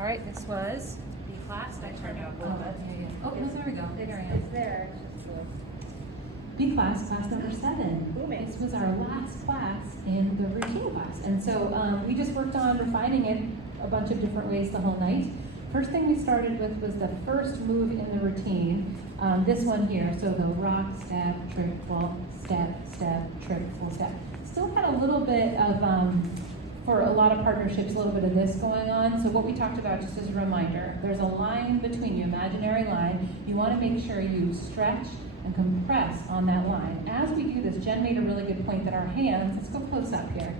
All right, this was B class. I turned it up a little bit. Oh, no, there we go. There I am. It's there. It's just B class, class number 7. Booming. This was our last class in the routine class. And so we just worked on refining it a bunch of different ways the whole night. First thing we started with was the first move in the routine. This one here, so the rock, step, triple, step, step, triple, step. Still had a little bit of, for a lot of partnerships, a little bit of this going on. So what we talked about, just as a reminder, there's a line between you, imaginary line. You want to make sure you stretch and compress on that line. As we do this, Jen made a really good point that our hands, let's go close up here.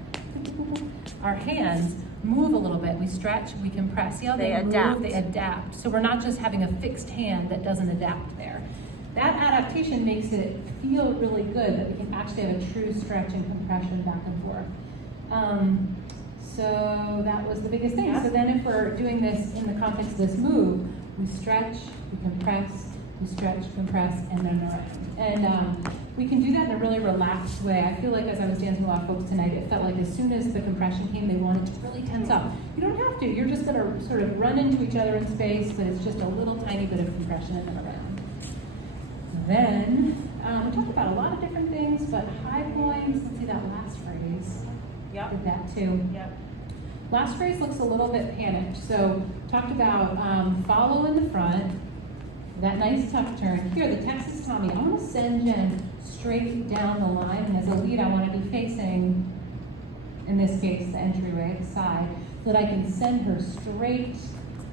Our hands move a little bit. We stretch, we compress. See how they move? adapt. They adapt. So we're not just having a fixed hand that doesn't adapt there. That adaptation makes it feel really good that we can actually have a true stretch and compression back and forth. So that was the biggest thing. Yeah. So then if we're doing this in the context of this move, we stretch, we compress, we stretch, compress, and then around. And we can do that in a really relaxed way. I feel like as I was dancing with a lot of folks tonight, it felt like as soon as the compression came, they wanted to really tense up. You don't have to. You're just going to sort of run into each other in space, but it's just a little tiny bit of compression and then around. Then we talked about a lot of different things, but high points, let's see that last phrase. Yep. Did that too. Yep. Last phrase looks a little bit panicked. So talked about follow in the front, that nice tuck turn. Here, the Texas Tommy, I want to send Jen straight down the line, and as a lead, I want to be facing, in this case, the entryway, the side, so that I can send her straight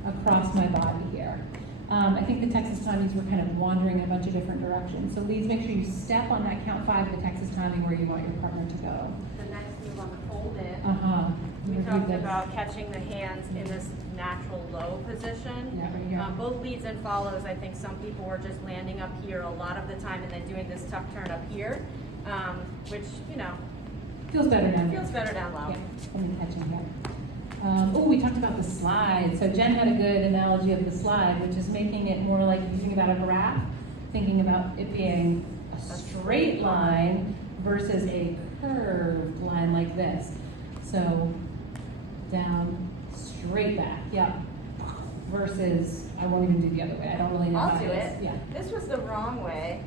across my body here. I think the Texas Tommies were kind of wandering in a bunch of different directions. So leads, make sure you step on that count 5 of the Texas Tommy where you want your partner to go. the next move on the fold in. Uh-huh. We Review talked this. about catching the hands in this natural low position. Yeah, right here. Both leads and follows, I think some people were just landing up here a lot of the time and then doing this tuck turn up here, which, you know, Feels better down here. feels better down low. Yeah, and then catching here. We talked about the slide. So Jen had a good analogy of the slide, which is making it more like if you think about a graph, thinking about it being a straight line versus a curved line like this. So down, straight back, yeah. Versus, I won't even do the other way. I don't really know I'll how do it. Yeah. This was the wrong way.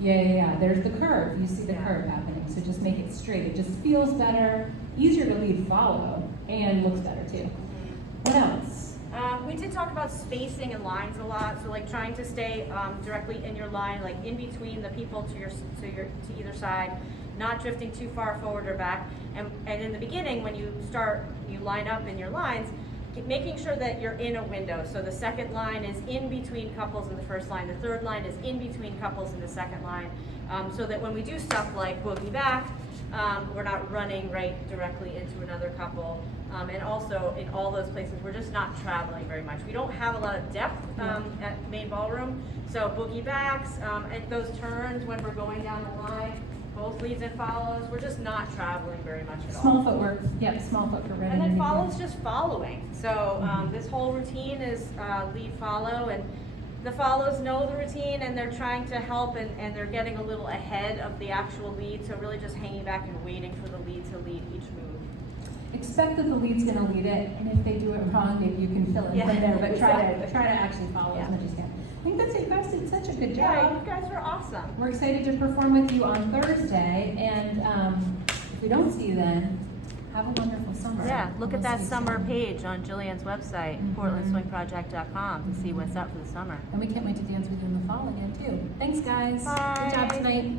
Yeah. There's the curve. You see the Yeah. curve happening. So just make it straight. It just feels better, easier to lead follow, and looks better too. What else? We did talk about spacing and lines a lot, so like trying to stay directly in your line, like in between the people to either side, not drifting too far forward or back. And in the beginning, when you line up in your lines, making sure that you're in a window. So the second line is in between couples in the first line, the third line is in between couples in the second line, so that when we do stuff like boogie back, we're not running right directly into another couple. And also in all those places, we're just not traveling very much. We don't have a lot of depth at main ballroom. So boogie backs, and those turns when we're going down the line, both leads and follows, we're just not traveling very much at all. Small footwork. Yep, small foot for ready. And then follows just following. So this whole routine is lead follow, and the follows know the routine and they're trying to help, and they're getting a little ahead of the actual lead, so really just hanging back and waiting for the lead to lead each move. Expect that the lead's going to lead it, and if they do it wrong, maybe you can fill in Yeah, from there. But exactly. try to actually follow as much as you can. I think that's it. You guys did such a good Yeah, job. you guys are awesome. We're excited to perform with you on Thursday, and if we don't see you then, have a wonderful summer. Yeah, look at We'll that see you summer soon. page on Jillian's website, portlandswingproject.com, to see what's up for the summer. And we can't wait to dance with you in the fall again too. Thanks, guys. Bye. Good job tonight.